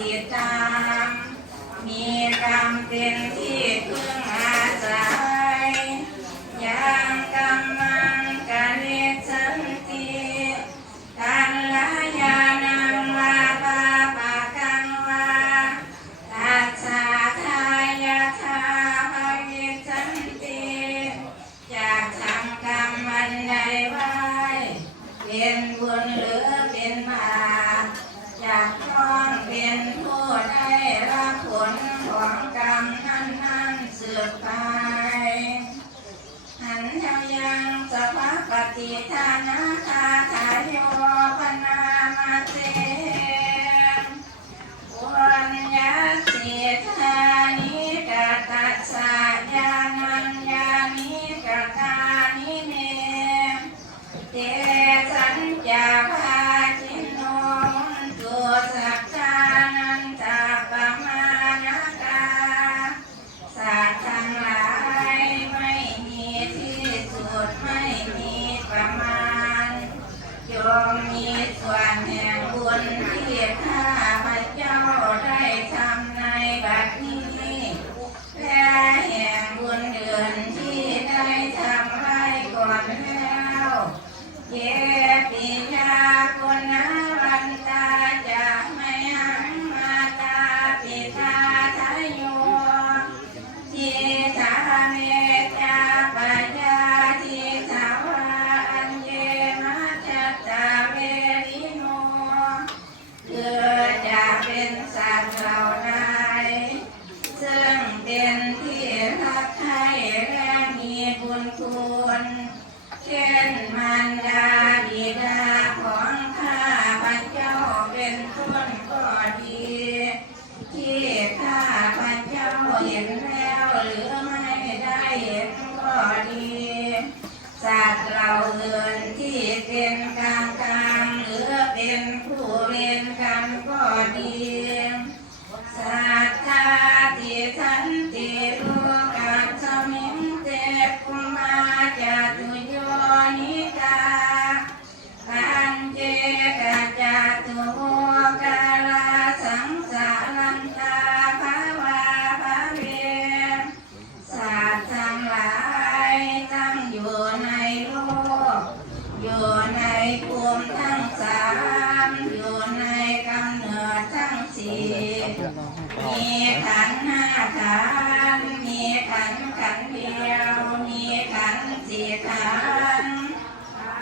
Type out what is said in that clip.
จิตตามีกรรมเป็นที่พึ่งอาศัยยังกรรมังกะเลสันติกัละยานังวาปาปะกังวาตัสสะทายาทาภะวิสันติยากทำกรรมมันในไว้เป็นบุญหรือเป็นบาป จากท้งเป็นผู้ได้รัผลของกรรมนั้นนั้นสืบไปหันทยังสภาปฏิทานาคาทายโยปนามาเตวันาสิทานิกาตัสสะยานัญญานิกาตานิเมเตสัญญาภา ท่วนก็ดีที่ข้าพระเจ้าเห็นแล้วหรือไม่ได้เห็นก็ดีสัตว์เรา สิมีขันห้าขัน